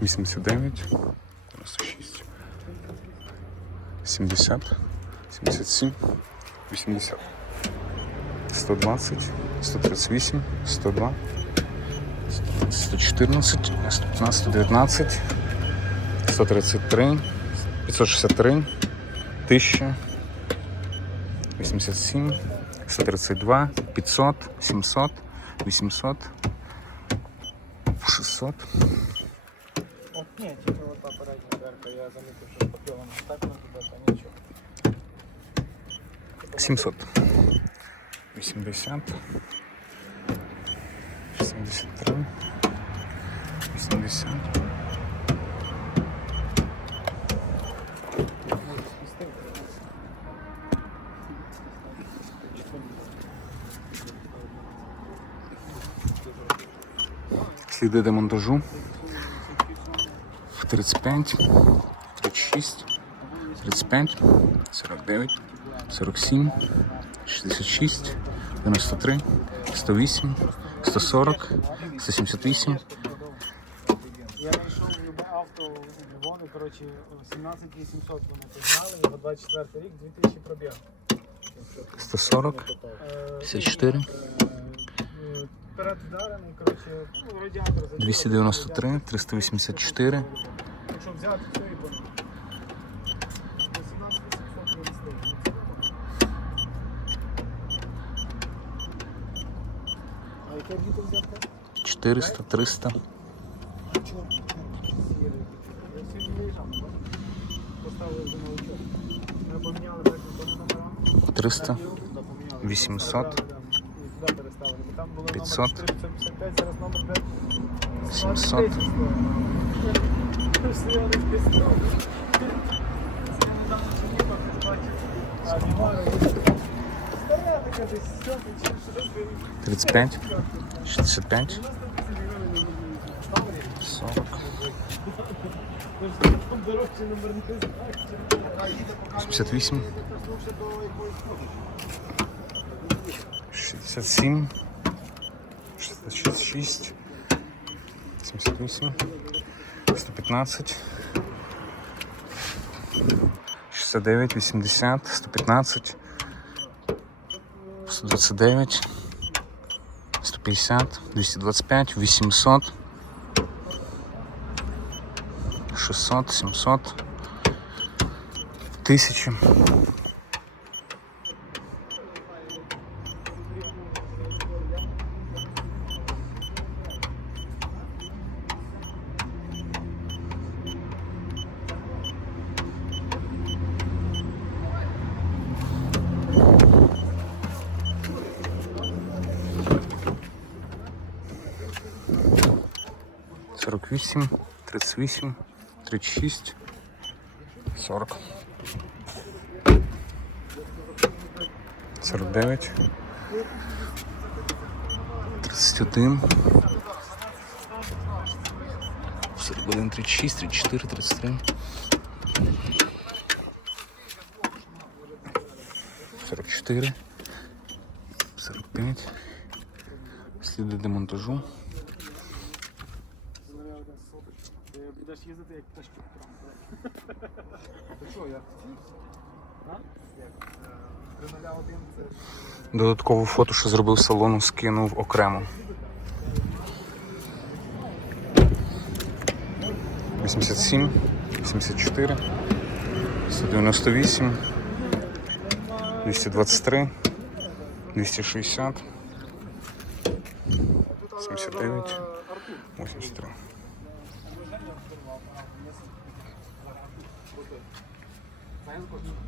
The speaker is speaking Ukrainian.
89, 96, 70, 77, 80, 120, 138, 102, 114, 115, 119, 133, 563, 1000, 87, 132, 500, 700, 800, 600, От ні, тільки ота передня дверка, я замітив, що попілом так не туди, та нічого. 700, 80, 73, 80, Сліди демонтажу. 35, 36, 35, 49, 47, 66, 93, 108, 140, 178, Я знайшов любе авто в Львові, коротше, 17 800 вони підняли, його 24 рік, 2000 пробіг. 140, Е, 54, е, Перед вдарений, коротше, ну, радіатор задіяв. 293, 384, Якщо взяти, то і буде. 18 800 вивезти. А яке відео взяти? 400, 300, Сірий. Я сьогодні виїжджав, поставили вже на учет. Ми поміняли так тому номерам. 300, Поміняли. 800, Туди переставили. Бо там було 500, номер 455, зараз номер 5. 700. Стояли десь там. А Дімара стояли, каже, сьогодні 67, 66, 78, 115, 69, 80, 115, 129, 150, 225, 800, 600, 700, 1000. 48, 38, 36, 40. 49. 31. 41, 36, 34, 33. 44. 45. Сліди демонтажу. Будеш їздити як пташки. Ти що? Як? Е, 301 це... Додаткове фото, що зробив салону, скинув окремо. 87, 84, 198, 223, 260, 79, 83. Science question